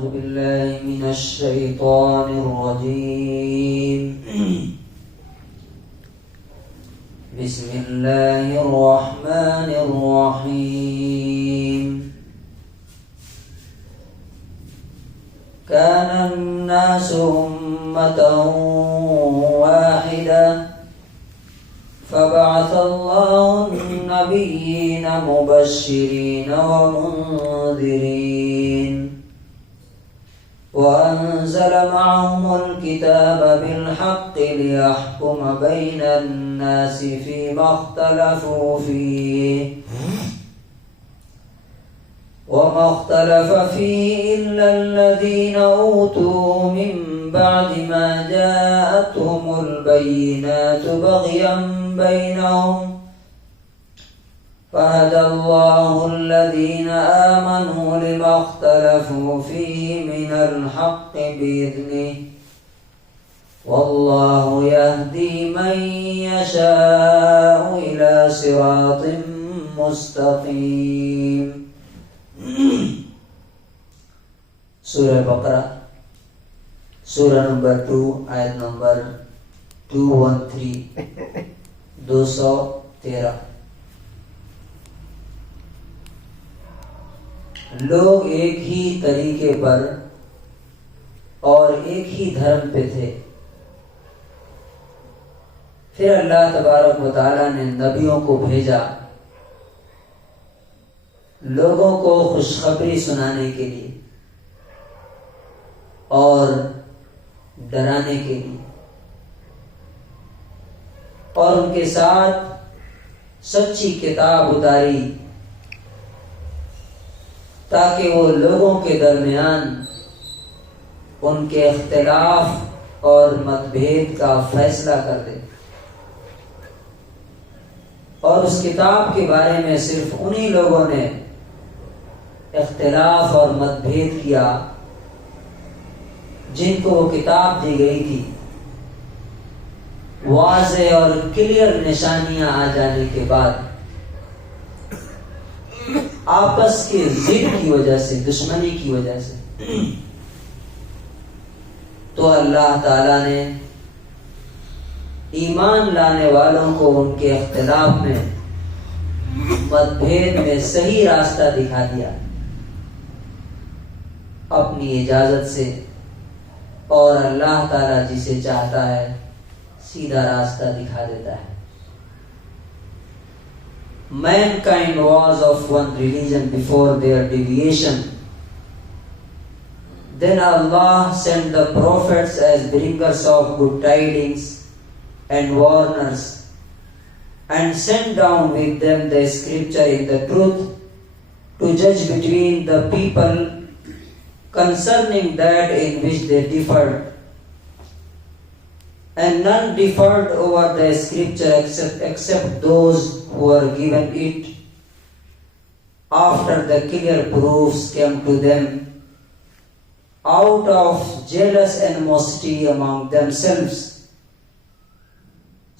أعوذ بالله من الشيطان الرجيم. بسم الله الرحمن الرحيم. كان الناس أمة واحدة فبعث الله النبيين مبشرين ومنذرين وأنزل معهم الكتاب بالحق ليحكم بين الناس فيما اختلفوا فيه وما اختلف فيه إلا الذين أوتوا من بعد ما جاءتهم البينات بغيا بينهم فهدى الله الذين آمنوا لما اختلفوا فيه من الحق بإذنه والله يهدي من يشاء إلى صراط مستقيم. سورہ بقرہ سورہ نمبر 2 آیت نمبر 213. لوگ ایک ہی طریقے پر اور ایک ہی دھرم پہ تھے. پھر اللہ تبارک و تعالی نے نبیوں کو بھیجا لوگوں کو خوشخبری سنانے کے لیے اور ڈرانے کے لیے، اور ان کے ساتھ سچی کتاب اتاری تاکہ وہ لوگوں کے درمیان ان کے اختلاف اور متبھید کا فیصلہ کر دے. اور اس کتاب کے بارے میں صرف انہی لوگوں نے اختلاف اور متبھید کیا جن کو وہ کتاب دی گئی تھی. واضح اور کلیئر نشانیاں آ جانے کے بعد آپس کی ضد کی وجہ سے، دشمنی کی وجہ سے، تو اللہ تعالی نے ایمان لانے والوں کو ان کے اختلاف میں، متبھید میں صحیح راستہ دکھا دیا اپنی اجازت سے. اور اللہ تعالی جسے چاہتا ہے سیدھا راستہ دکھا دیتا ہے. Mankind was of one religion before their deviation. Then Allah sent the prophets as bringers of good tidings and warners, and sent down with them the scripture in the truth to judge between the people concerning that in which they differed. And none differed over the scripture except those who were given it after the clear proofs came to them out of jealous animosity among themselves.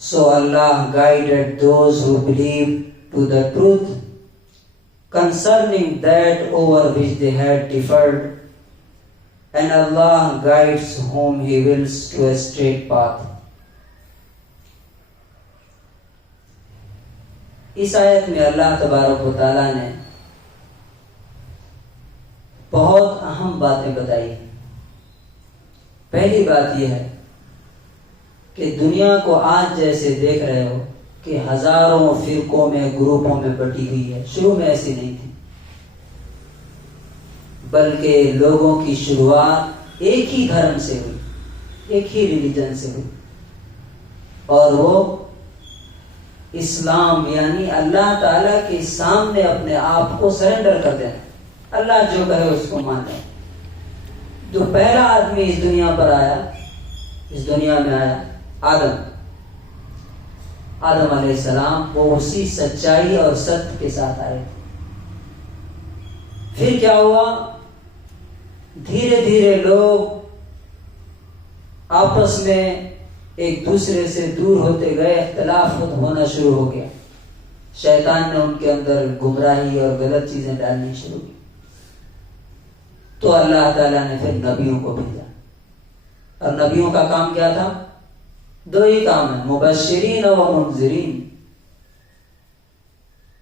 So Allah guided those who believed to the truth concerning that over which they had differed, and Allah guides whom He wills to a straight path. اس آیت میں اللہ تبارک و تعالی نے بہت اہم باتیں بتائی. پہلی بات یہ ہے کہ دنیا کو آج جیسے دیکھ رہے ہو کہ ہزاروں فرقوں میں، گروپوں میں بٹی ہوئی ہے، شروع میں ایسی نہیں تھی، بلکہ لوگوں کی شروعات ایک ہی دھرم سے ہوئی، ایک ہی ریلیجن سے ہوئی، اور وہ اسلام، یعنی اللہ تعالیٰ کے سامنے اپنے آپ کو سرنڈر کر دینا، اللہ جو کہے اس کو ماننا. جو پہلا آدمی اس دنیا پر آیا، اس دنیا میں آیا، آدم علیہ السلام، وہ اسی سچائی اور ستیہ کے ساتھ آئے. پھر کیا ہوا؟ دھیرے دھیرے لوگ آپس میں ایک دوسرے سے دور ہوتے گئے، اختلاف ہونا شروع ہو گیا. شیطان نے ان کے اندر گمراہی اور غلط چیزیں ڈالنی شروع کی. تو اللہ تعالیٰ نے پھر نبیوں کو بھیجا، اور نبیوں کا کام کیا تھا؟ دو ہی کام ہے، مبشرین و منذرین۔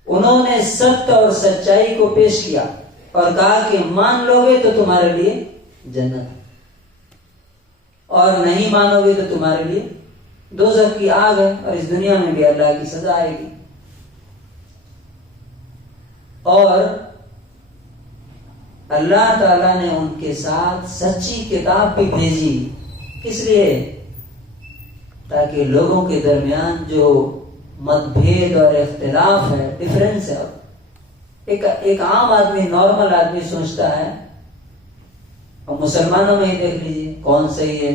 انہوں نے سچ اور سچائی کو پیش کیا اور کہا کہ مان لو گے تو تمہارے لیے جنت، اور نہیں مانو گے تو تمہارے لیے دوزخ کی آگ ہے، اور اس دنیا میں بھی اللہ کی سزا آئے گی۔ اور اللہ تعالیٰ نے ان کے ساتھ سچی کتاب بھی بھیجی، کس لیے؟ تاکہ لوگوں کے درمیان جو مت بھید اور اختلاف ہے، ڈفرینس ہے، ایک عام آدمی، نارمل آدمی سوچتا ہے، اور مسلمانوں میں ہی دیکھ لیجیے کون صحیح ہے،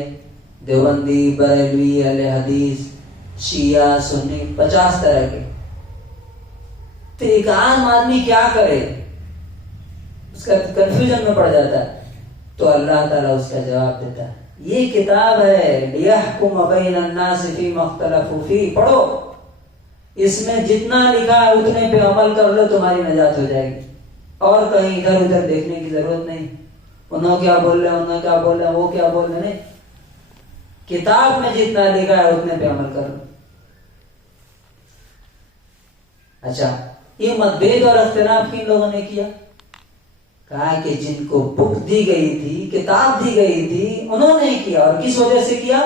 دیوبندی، بریلوی، اہل حدیث، شیعہ، سنی، 50 طرح کے۔ تو ایک عام آدمی کیا کرے؟ اس کا کنفیوژن میں پڑ جاتا ہے، تو اللہ تعالیٰ اس کا جواب دیتا ہے، یہ کتاب ہے لِيَحْكُمَ بَيْنَ النَّاسِ فِي مَا اخْتَلَفُوا فِيهِ، پڑھو، اس میں جتنا لکھا ہے اتنے پہ عمل کر لو، تمہاری نجات ہو جائے گی، اور کہیں ادھر ادھر دیکھنے کی ضرورت نہیں، انہوں کیا بول رہے ہیں، انہوں کیا بول رہے ہیں، وہ کیا بول رہے ہیں، کتاب میں جتنا لکھا ہے اتنے پہ عمل کر لو۔ اچھا، یہ مت بھید اور اختلاف کن لوگوں نے کیا؟ کہا کہ جن کو بک دی گئی تھی، کتاب دی گئی تھی، انہوں نے کیا، اور کس وجہ سے کیا؟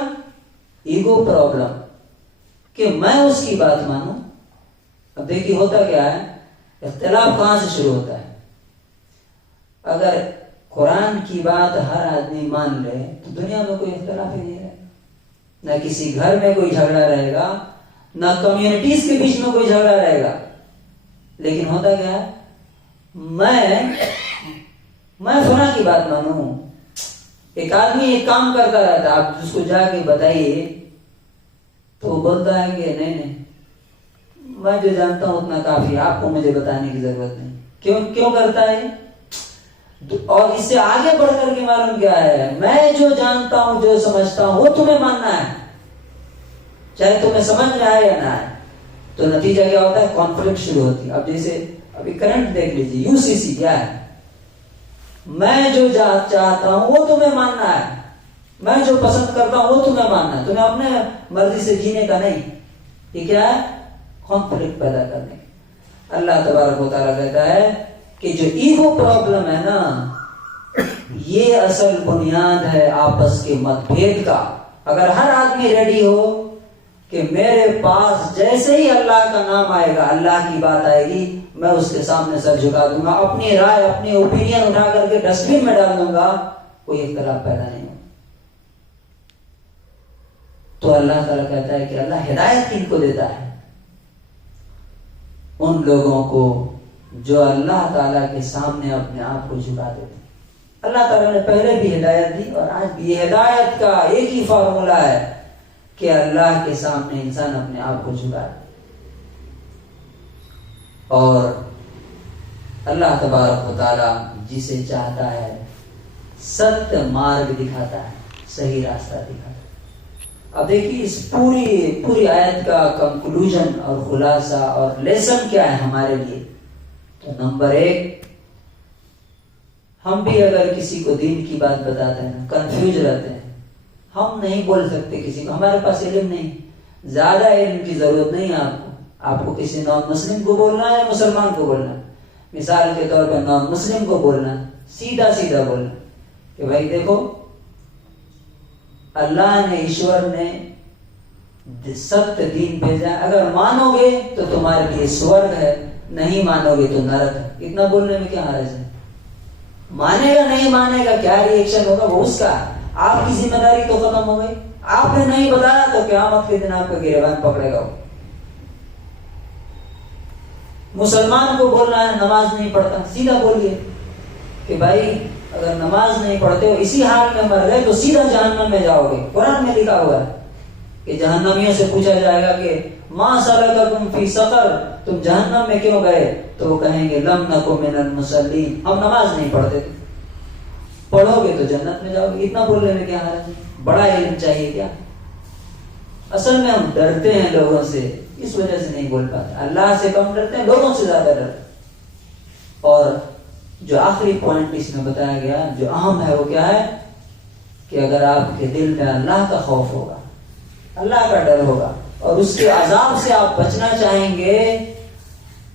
ایگو پرابلم، کہ میں اس کی بات مانوں۔ اب دیکھیے ہوتا کیا ہے، اختلاف کہاں سے شروع ہوتا ہے؟ اگر قرآن کی بات ہر آدمی مان لے تو دنیا میں کوئی اختلاف ہی نہیں رہے گا، نہ کسی گھر میں کوئی جھگڑا رہے گا، نہ کمیونٹیز کے بیچ میں کوئی جھگڑا رہے گا۔ لیکن ہوتا کیا ہے، میں فلاں کی بات مانوں۔ ایک آدمی ایک کام کرتا رہتا ہے، آپ جس کو جا کے بتائیے تو وہ بولتا ہے کہ نہیں، میں جو جانتا ہوں اتنا کافی ہے، آپ کو مجھے بتانے کی ضرورت نہیں۔ کیوں کرتا ہے؟ اور اس سے آگے بڑھ کر کے معلوم کیا ہے، میں جو جانتا ہوں، جو سمجھتا ہوں، وہ تمہیں ماننا ہے، چاہے تمہیں سمجھ میں آئے یا نہ آئے۔ تو نتیجہ کیا ہوتا ہے؟ کانفلکٹ شروع ہوتی ہے۔ اب جیسے ابھی کرنٹ دیکھ لیجیے، UCC کیا ہے؟ میں جو چاہتا ہوں وہ تمہیں ماننا ہے، میں جو پسند کرتا ہوں وہ تمہیں ماننا ہے، تمہیں اپنے مرضی سے جینے کا نہیں۔ یہ کیا ہے؟ کانفلکٹ پیدا کرنے کا۔ اللہ تبارک و تعالیٰ کہتا ہے کہ جو ایگو پرابلم ہے نا، یہ اصل بنیاد ہے آپس کے مت بھید کا۔ اگر ہر آدمی ریڈی ہو کہ میرے پاس جیسے ہی اللہ کا نام آئے گا، اللہ کی بات آئے گی، میں اس کے سامنے سر جھکا دوں گا، اپنی رائے، اپنی اوپینین اٹھا کر کے ڈسٹ بن میں ڈال دوں گا، کوئی اختلاف پیدا نہیں ہوگا۔ تو اللہ تعالیٰ کہتا ہے کہ اللہ ہدایت کن کو دیتا ہے؟ ان لوگوں کو جو اللہ تعالیٰ کے سامنے اپنے آپ کو جھکا دیتے۔ اللہ تعالیٰ نے پہلے بھی ہدایت دی، اور آج بھی یہ ہدایت کا ایک ہی فارمولا ہے کہ اللہ کے سامنے انسان اپنے آپ کو جھکائے، اور اللہ تبارک و تعالیٰ جسے چاہتا ہے ستیہ مارگ دکھاتا ہے، صحیح راستہ دکھاتا ہے۔ اب دیکھیے اس پوری آیت کا کنکلوژن اور خلاصہ اور لیسن کیا ہے ہمارے لیے؟ تو نمبر 1، ہم بھی اگر کسی کو دین کی بات بتاتے ہیں، کنفیوز رہتے ہیں، ہم نہیں بول سکتے کسی کو، ہمارے پاس علم نہیں، زیادہ علم کی ضرورت نہیں ہے آپ کو کسی نان مسلم کو بولنا ہے، مسلمان کو بولنا ہے۔ مثال کے طور پر نان مسلم کو بولنا ہے، سیدھا سیدھا بولنا کہ بھائی دیکھو، اللہ نے، ایشور نے ستیہ دین بھیجا، اگر مانو گے تو تمہارے لیے سورگ ہے، نہیں مانو گے تو نرک ہے۔ اتنا بولنے میں کیا حرج ہے؟ مانے گا نہیں مانے گا، کیا ری ایکشن ہوگا وہ اس کا ہے، آپ کی ذمہ داری تو ختم ہو گئی۔ آپ نے نہیں بتایا تو قیامت کے دن آپ کا گریبان پکڑے گا۔ مسلمان کو بولنا ہے نماز نہیں پڑھتا، سیدھا بولیے کہ بھائی اگر نماز نہیں پڑھتے ہو، اسی حال میں مر گئے تو سیدھا جہنم میں جاؤ گے۔ قرآن میں لکھا ہوا ہے کہ جہنمیوں سے پوچھا جائے گا کہ ما سلککم فی سقر، تم جہنم میں کیوں گئے؟ تو وہ کہیں گے لم نکو من المصلین، ہم نماز نہیں پڑھتے تھے۔ پڑھو گے تو جنت میں جاؤ گے۔ اتنا بولنے میں کیا حرج ہے؟ بڑا علم چاہیے کیا؟ اصل میں ہم ڈرتے ہیں لوگوں سے، اس وجہ سے نہیں بول پاتے۔ اللہ سے کم ڈرتے ہیں، لوگوں سے زیادہ ڈرتے ہیں۔ اور جو آخری پوائنٹ اس میں بتایا گیا جو اہم ہے وہ کیا ہے کہ اگر آپ کے دل میں اللہ کا خوف ہوگا، اللہ کا ڈر ہوگا اور اس کے عذاب سے آپ بچنا چاہیں گے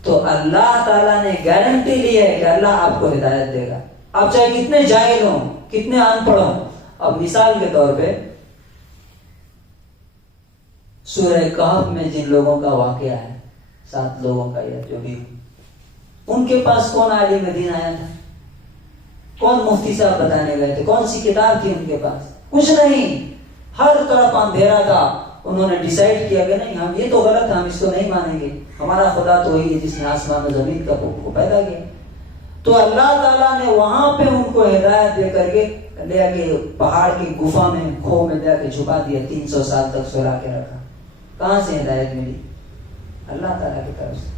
تو اللہ تعالیٰ نے گارنٹی لی ہے کہ اللہ آپ کو ہدایت دے گا، آپ چاہے کتنے جاہل ہوں، کتنے ان پڑھ ہوں۔ اب مثال کے طور پہ سورہ کہف میں جن لوگوں کا واقعہ ہے، 7 لوگوں کا یا جو بھی، ان کے پاس کون عالم دین آیا تھا؟ کون مفتی صاحب بتانے گئے تھے؟ کون سی کتاب تھی ان کے پاس؟ کچھ نہیں، ہر طرف اندھیرا تھا۔ انہوں نے ڈیسائیڈ کیا کہ نہیں، ہم یہ تو غلط ہے، ہم اس کو نہیں مانیں گے، ہمارا خدا تو وہی ہے جس نے آسمان و زمین کا کو پیدا کیا۔ تو اللہ تعالیٰ نے وہاں پہ ان کو ہدایت دے کر کے لے کے پہاڑ کی گفا میں کھو میں لے کے چھپا دیا، 300 سال تک سلا کے رکھا۔ کہاں سے ہدایت ملی؟ اللہ تعالیٰ کی طرف سے۔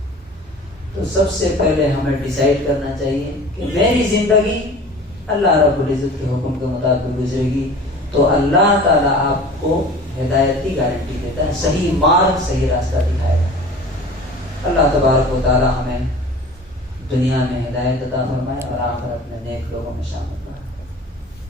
تو سب سے پہلے ہمیں ڈیسائیڈ کرنا چاہیے کہ میری زندگی اللہ رب العزت کے حکم کے مطابق گزرے گی، تو اللہ تعالیٰ آپ کو ہدایت کی گارنٹی دیتا ہے، صحیح مارگ صحیح راستہ دکھائے گا۔ اللہ تبارک و تعالیٰ ہمیں دنیا میں ہدایت عطا فرمائے اور آخرت میں نیک لوگوں میں شامل کرے۔